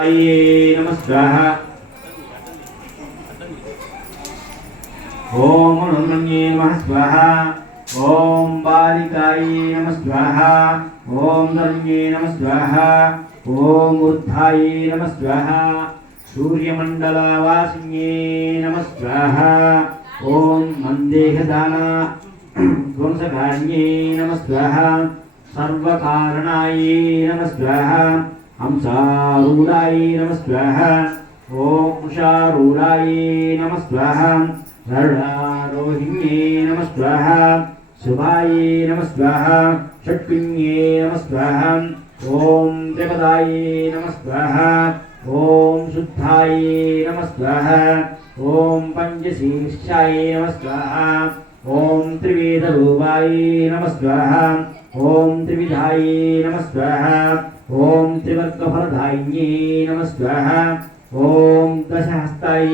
नमः स्वाहा। ओम ऋण्मन्ये नमः स्वाहा। ओम बालिकायै नमः स्वाहा। ओम धन्ये नमः स्वाहा। ओम ऊर्ध्वायै नमः स्वाहा। सूर्यमण्डलवासिन्ये नमः स्वाहा। ओम मन्देहदाना ध्वंसकार्ये नमः स्वाहा। सर्वकारणायै नमः स्वाहा। हंसारूढायै नमः स्वाहा। ओम उषारूढायै नमः स्वाहा। गरुडारोहिण्ये नमः स्वाहा। शुभायै नमः स्वाहा। षट्किन्ये नमः स्वाहा। ओम त्रिपदायै नमः स्वाहा। ओम शुद्धायै नमः स्वाहा। ओम पंचशीर्षायै नमः स्वाहा। ओम त्रिवेदरूपायै नमः स्वाहा। ओम त्रिविधायै नमः स्वाहा। ओम त्रिवर्गफलदायिन्ये नमः स्वाहा। ओम दशहस्तायै